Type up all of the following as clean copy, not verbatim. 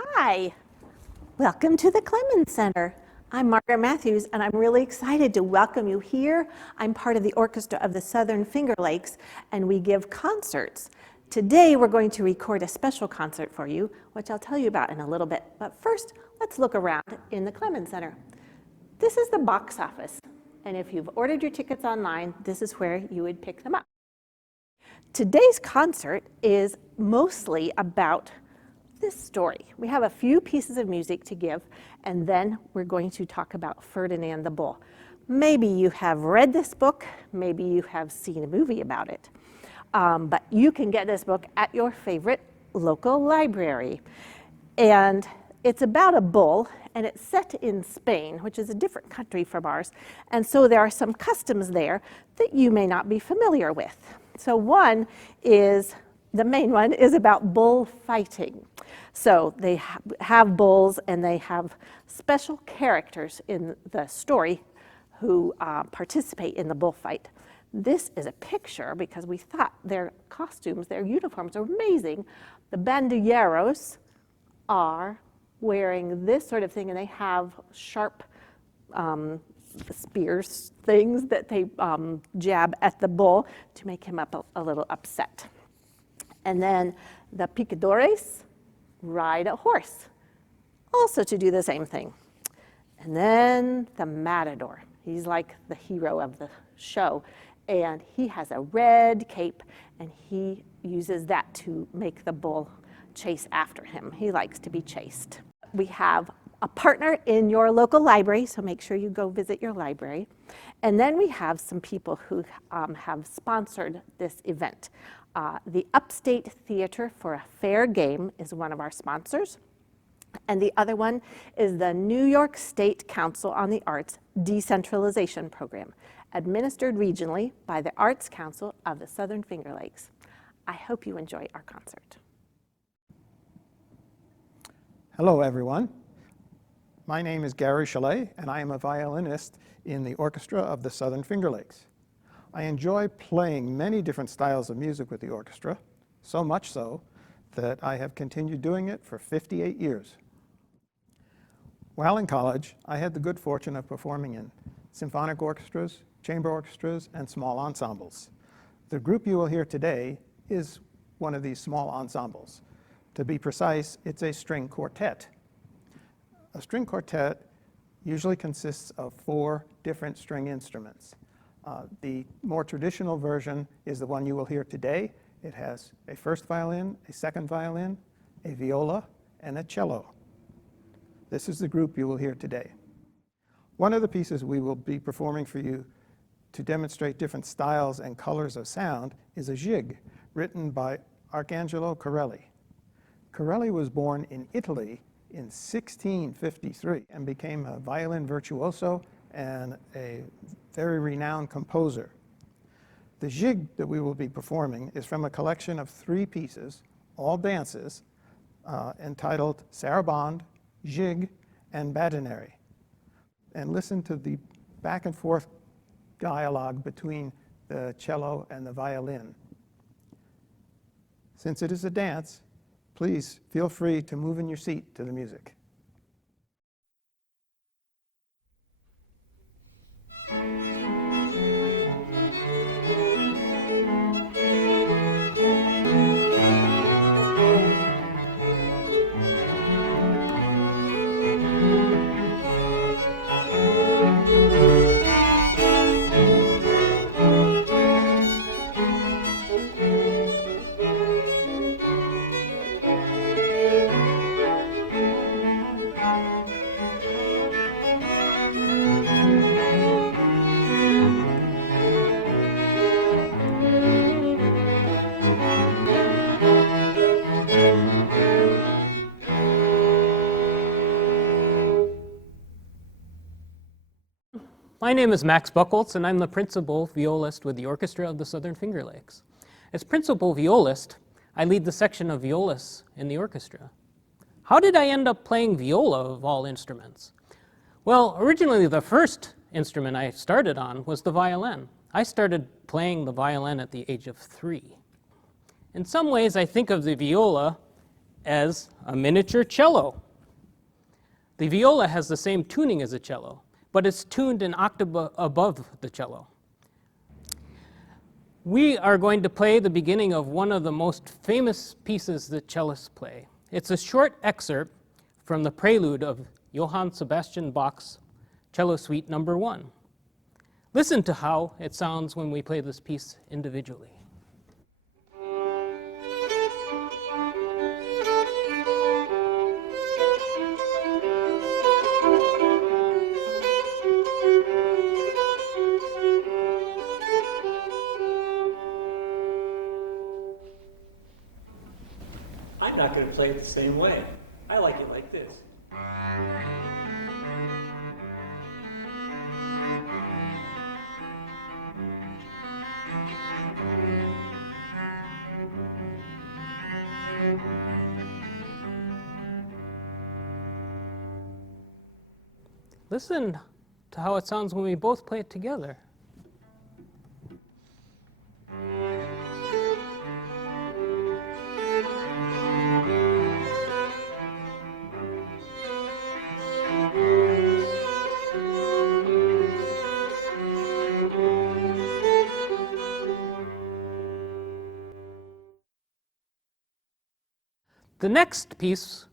Hi, welcome to the Clemens Center. I'm Margaret Matthews, and I'm really excited to welcome you here. I'm part of the orchestra of the Southern Finger Lakes, and we give concerts. Today, we're going to record a special concert for you, which I'll tell you about in a little bit. But first, let's look around in the Clemens Center. This is the box office, and if you've ordered your tickets online, this is where you would pick them up. Today's concert is mostly about this story. We have a few pieces of music to give, and then we're going to talk about Ferdinand the Bull. Maybe you have read this book, maybe you have seen a movie about it, but you can get this book at your favorite local library. And it's about a bull, and it's set in Spain, which is a different country from ours, and so there are some customs there that you may not be familiar with. So the main one is about bullfighting. So they have bulls, and they have special characters in the story who participate in the bullfight. This is a picture because we thought their costumes, their uniforms are amazing. The bandilleros are wearing this sort of thing, and they have sharp spears, things that they jab at the bull to make him a little upset. And then the picadores ride a horse, also to do the same thing. And then the matador, he's like the hero of the show, and he has a red cape, and he uses that to make the bull chase after him. He likes to be chased. We have a partner in your local library, so make sure you go visit your library. And then we have some people who have sponsored this event. The Upstate Theater for a Fair Game is one of our sponsors. And the other one is the New York State Council on the Arts Decentralization Program, administered regionally by the Arts Council of the Southern Finger Lakes. I hope you enjoy our concert. Hello, everyone. My name is Gary Chollet, and I am a violinist in the orchestra of the Southern Finger Lakes. I enjoy playing many different styles of music with the orchestra, so much so that I have continued doing it for 58 years. While in college, I had the good fortune of performing in symphonic orchestras, chamber orchestras, and small ensembles. The group you will hear today is one of these small ensembles. To be precise, it's a string quartet. A string quartet usually consists of 4 different string instruments. The more traditional version is the one you will hear today. It has a first violin, a second violin, a viola, and a cello. This is the group you will hear today. One of the pieces we will be performing for you to demonstrate different styles and colors of sound is a jig written by Arcangelo Corelli. Corelli was born in Italy in 1653 and became a violin virtuoso and a very renowned composer. The jig that we will be performing is from a collection of 3 pieces, all dances, entitled Sarabande, Jig, and Badineri. And listen to the back and forth dialogue between the cello and the violin. Since it is a dance, please feel free to move in your seat to the music. My name is Max Buckholtz, and I'm the principal violist with the Orchestra of the Southern Finger Lakes. As principal violist, I lead the section of violists in the orchestra. How did I end up playing viola of all instruments? Well, originally the first instrument I started on was the violin. I started playing the violin at the age of 3. In some ways, I think of the viola as a miniature cello. The viola has the same tuning as a cello, but it's tuned an octave above the cello. We are going to play the beginning of one of the most famous pieces that cellists play. It's a short excerpt from the prelude of Johann Sebastian Bach's Cello Suite No. 1. Listen to how it sounds when we play this piece individually. I'm not going to play it the same way. I like it like this. Listen to how it sounds when we both play it together. The next piece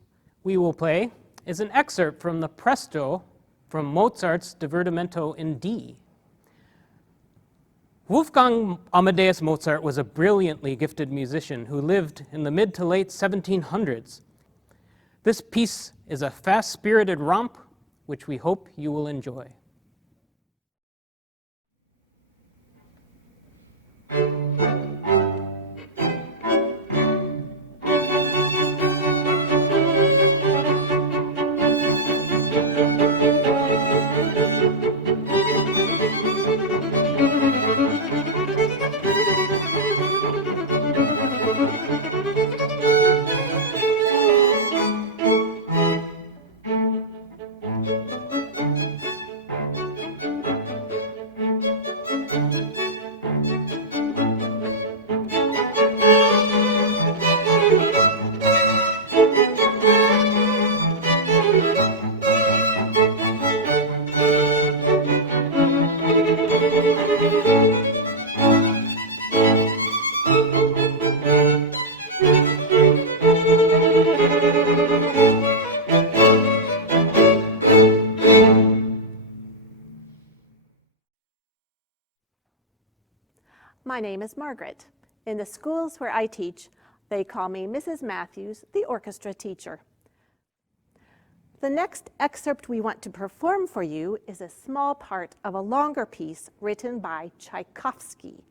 we will play is an excerpt from the Presto from Mozart's Divertimento in D. Wolfgang Amadeus Mozart was a brilliantly gifted musician who lived in the mid to late 1700s. This piece is a fast-spirited romp, which we hope you will enjoy. My name is Margaret. In the schools where I teach, they call me Mrs. Matthews, the orchestra teacher. The next excerpt we want to perform for you is a small part of a longer piece written by Tchaikovsky.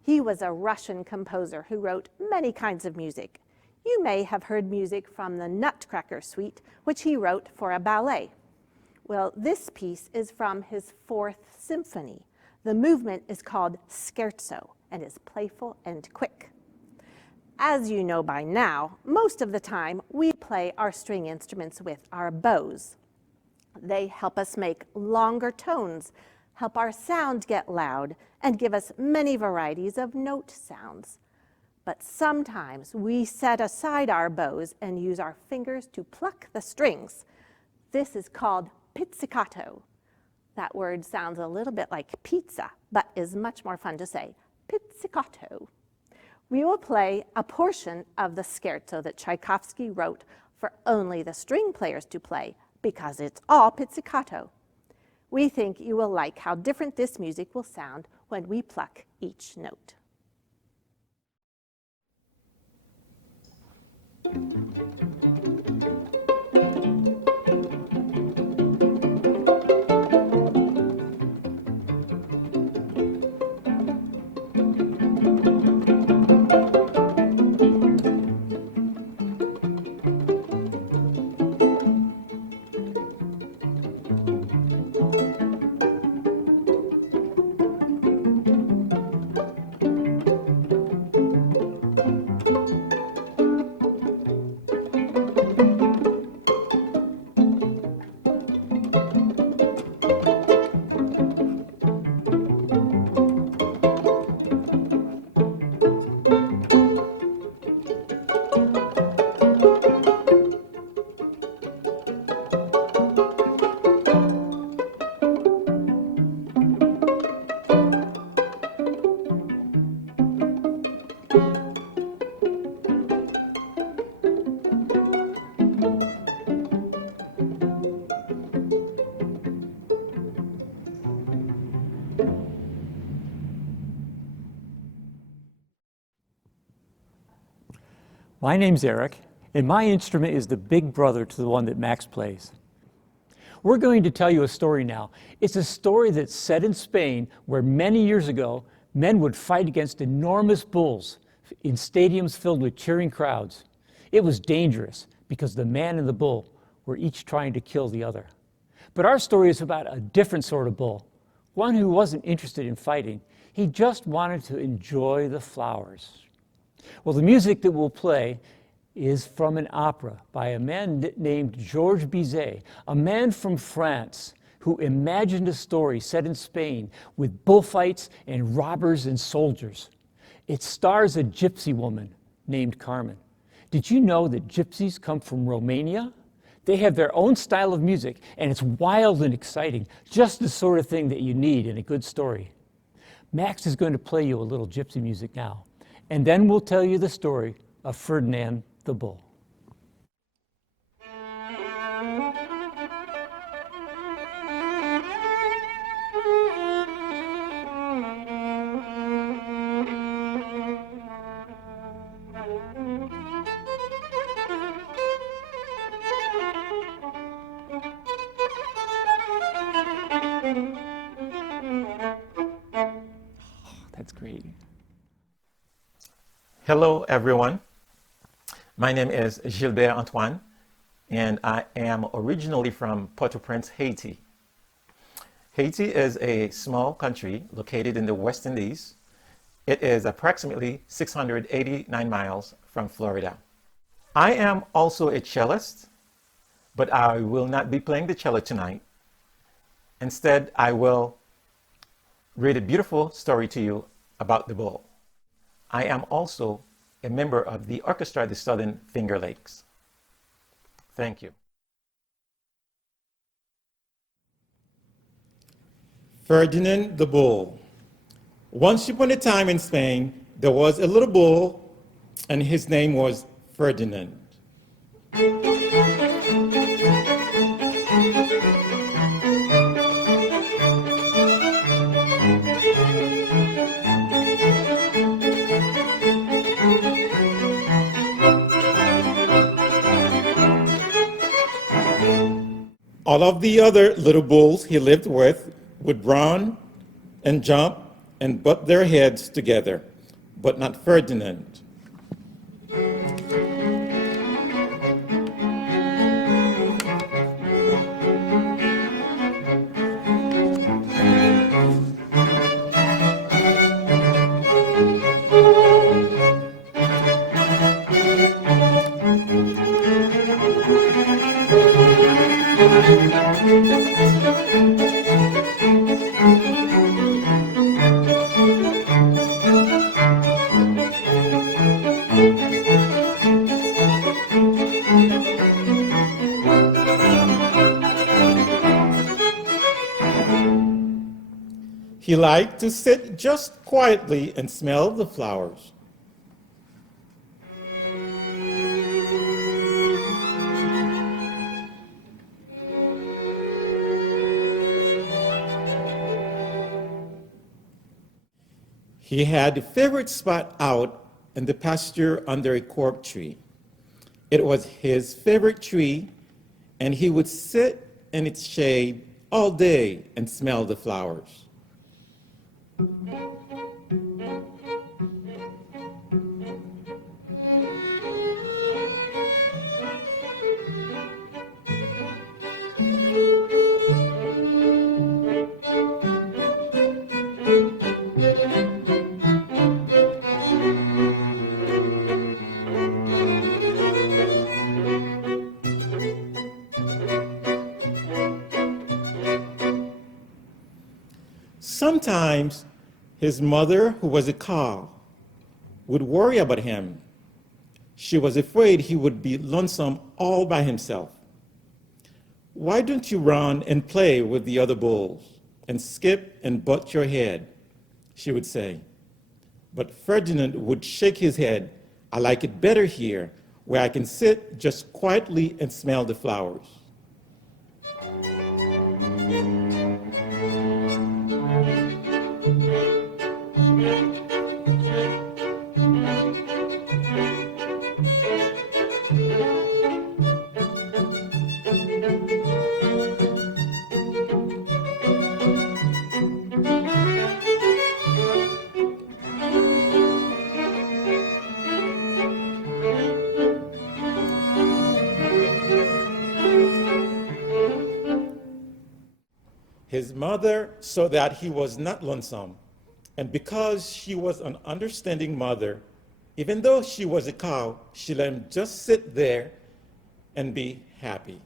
He was a Russian composer who wrote many kinds of music. You may have heard music from the Nutcracker Suite, which he wrote for a ballet. Well, this piece is from his Fourth Symphony. The movement is called Scherzo and is playful and quick. As you know by now, most of the time we play our string instruments with our bows. They help us make longer tones, help our sound get loud, and give us many varieties of note sounds. But sometimes we set aside our bows and use our fingers to pluck the strings. This is called pizzicato. That word sounds a little bit like pizza, but is much more fun to say, pizzicato. We will play a portion of the scherzo that Tchaikovsky wrote for only the string players to play, because it's all pizzicato. We think you will like how different this music will sound when we pluck each note. My name's Eric, and my instrument is the big brother to the one that Max plays. We're going to tell you a story now. It's a story that's set in Spain, where many years ago, men would fight against enormous bulls in stadiums filled with cheering crowds. It was dangerous because the man and the bull were each trying to kill the other. But our story is about a different sort of bull, one who wasn't interested in fighting. He just wanted to enjoy the flowers. Well, the music that we'll play is from an opera by a man named Georges Bizet, a man from France who imagined a story set in Spain with bullfights and robbers and soldiers. It stars a gypsy woman named Carmen. Did you know that gypsies come from Romania? They have their own style of music, and it's wild and exciting, just the sort of thing that you need in a good story. Max is going to play you a little gypsy music now, and then we'll tell you the story of Ferdinand the Bull. That's great. Hello, everyone. My name is Gilbert Antoine, and I am originally from Port-au-Prince, Haiti. Haiti is a small country located in the West Indies. It is approximately 689 miles from Florida. I am also a cellist, but I will not be playing the cello tonight. Instead, I will read a beautiful story to you about the bull. I am also a member of the Orchestra of the Southern Finger Lakes. Thank you. Ferdinand the Bull. Once upon a time in Spain, there was a little bull, and his name was Ferdinand. All of the other little bulls he lived with would run and jump and butt their heads together, but not Ferdinand. He liked to sit just quietly and smell the flowers. He had a favorite spot out in the pasture under a cork tree. It was his favorite tree, and he would sit in its shade all day and smell the flowers. Sometimes his mother, who was a cow, would worry about him. She was afraid he would be lonesome all by himself. "Why don't you run and play with the other bulls and skip and butt your head?" she would say. But Ferdinand would shake his head. "I like it better here, where I can sit just quietly and smell the flowers." His mother saw that he was not lonesome, and because she was an understanding mother, even though she was a cow, she let him just sit there and be happy.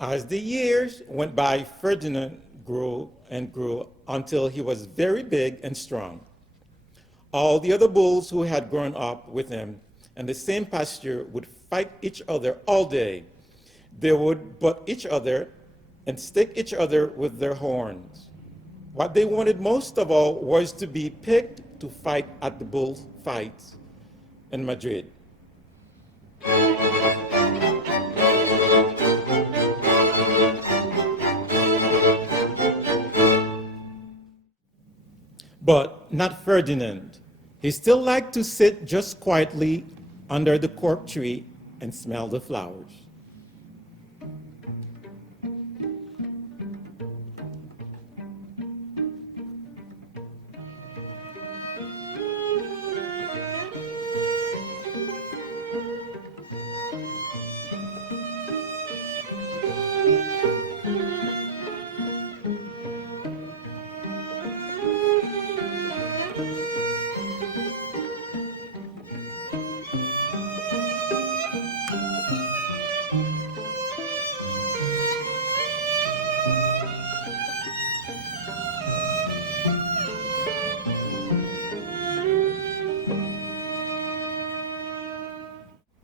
As the years went by, Ferdinand grew and grew until he was very big and strong. All the other bulls who had grown up with him in the same pasture would fight each other all day. They would butt each other and stick each other with their horns. What they wanted most of all was to be picked to fight at the bull fights in Madrid. But not Ferdinand. He still liked to sit just quietly under the cork tree and smell the flowers.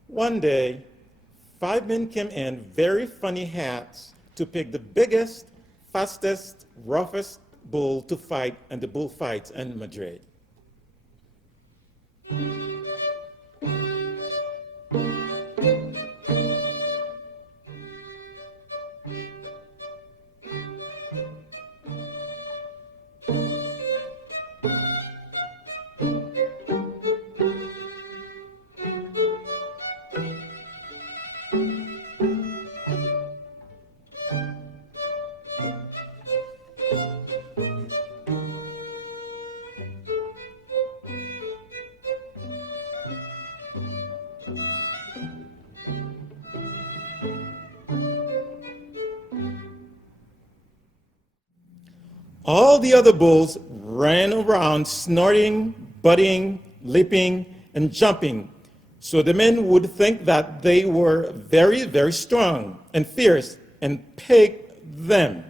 One day, 5 men came in very funny hats to pick the biggest, fastest, roughest bull to fight in the bullfights in Madrid. All the other bulls ran around snorting, butting, leaping, and jumping, so the men would think that they were very, very strong and fierce and pick them.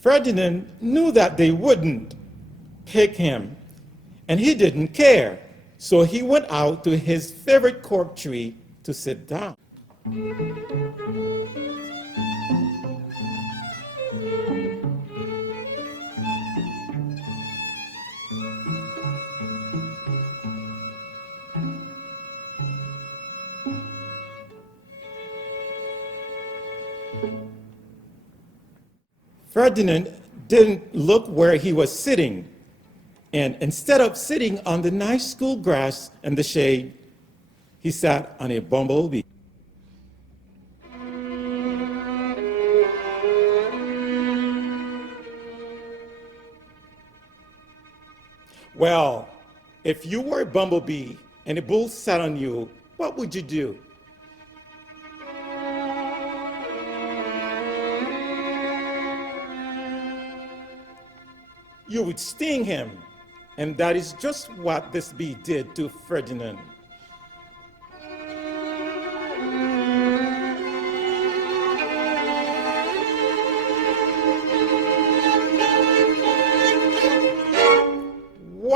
Ferdinand knew that they wouldn't pick him, and he didn't care, so he went out to his favorite cork tree to sit down. Ferdinand didn't look where he was sitting, and instead of sitting on the nice school grass in the shade, he sat on a bumblebee. Well, if you were a bumblebee and a bull sat on you, what would you do? You would sting him, and that is just what this bee did to Ferdinand.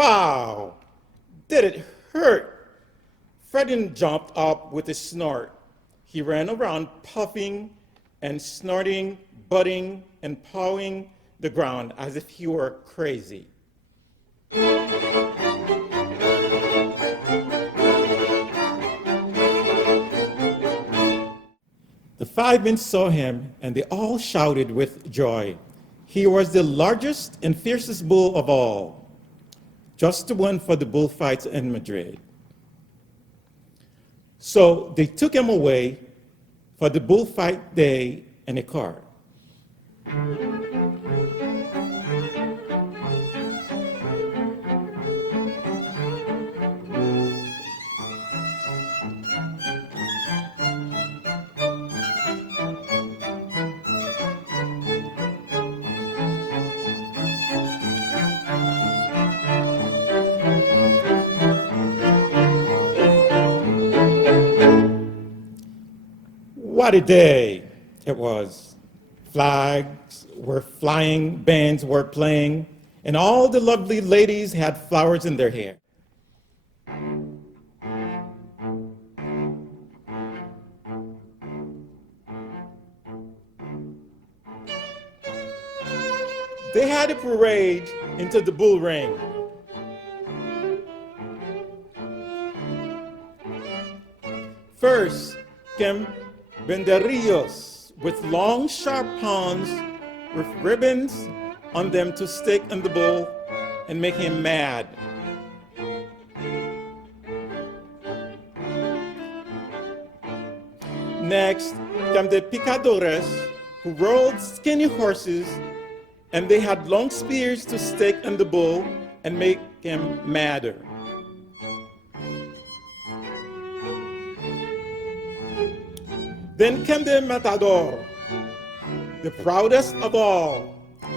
Wow! Did it hurt? Ferdinand jumped up with a snort. He ran around puffing and snorting, butting and pawing the ground as if he were crazy. The 5 men saw him, and they all shouted with joy. He was the largest and fiercest bull of all, just the one for the bullfights in Madrid. So they took him away for the bullfight day in a car. What a day it was. Flags were flying, bands were playing, and all the lovely ladies had flowers in their hair. They had a parade into the bull ring. First came banderillos with long, sharp horns with ribbons on them to stick in the bull and make him mad. Next came the picadores, who rode skinny horses, and they had long spears to stick in the bull and make him madder. Then came the matador, the proudest of all.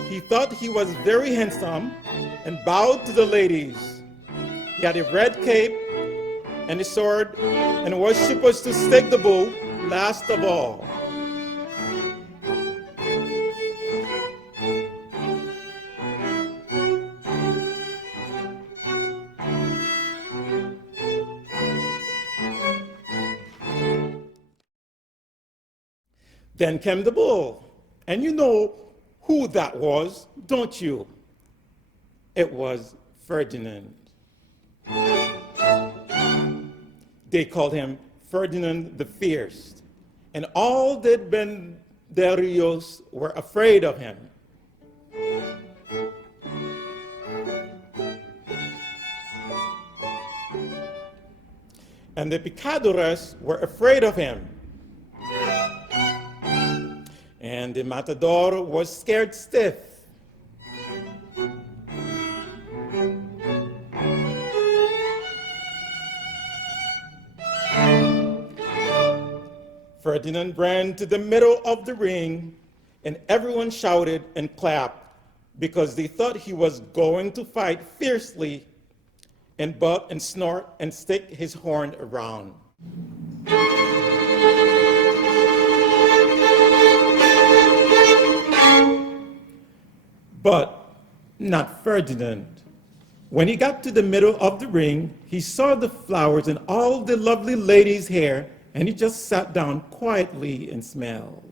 He thought he was very handsome and bowed to the ladies. He had a red cape and a sword and was supposed to stake the bull last of all. Then came the bull, and you know who that was, don't you? It was Ferdinand. They called him Ferdinand the Fierce, and all the banderillos were afraid of him. And the picadores were afraid of him. And the matador was scared stiff. Ferdinand ran to the middle of the ring, and everyone shouted and clapped because they thought he was going to fight fiercely and butt and snort and stick his horn around. But not Ferdinand. When he got to the middle of the ring, he saw the flowers in all the lovely ladies' hair, and he just sat down quietly and smelled.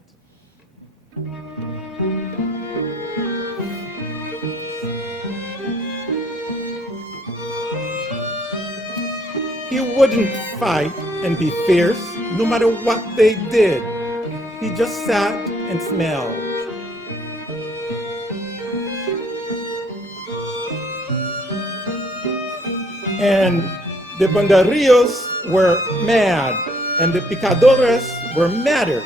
He wouldn't fight and be fierce, no matter what they did. He just sat and smelled. And the banderillos were mad, and the picadores were madder.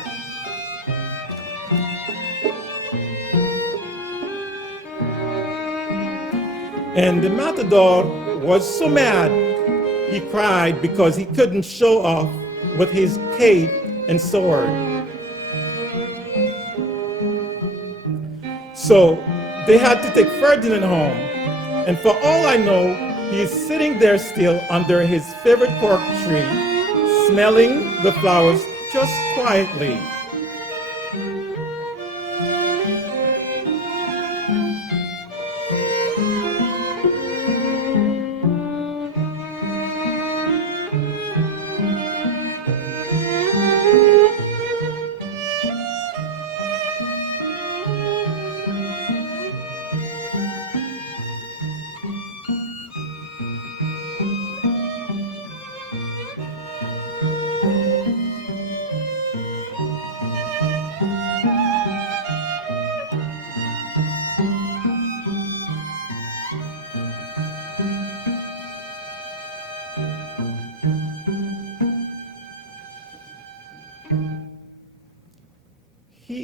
And the matador was so mad, he cried because he couldn't show off with his cape and sword. So they had to take Ferdinand home, and for all I know, he is sitting there still under his favorite cork tree, smelling the flowers just quietly.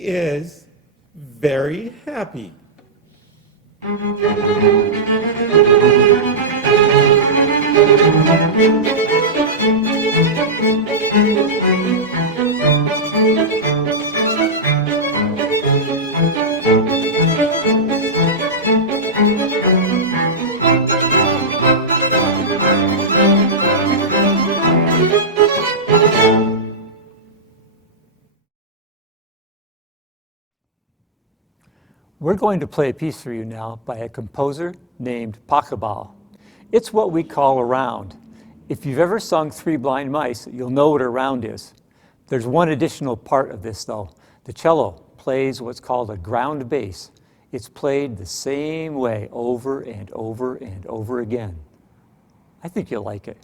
he is very happy. We're going to play a piece for you now by a composer named Pachelbel. It's what we call a round. If you've ever sung Three Blind Mice, you'll know what a round is. There's one additional part of this, though. The cello plays what's called a ground bass. It's played the same way over and over and over again. I think you'll like it.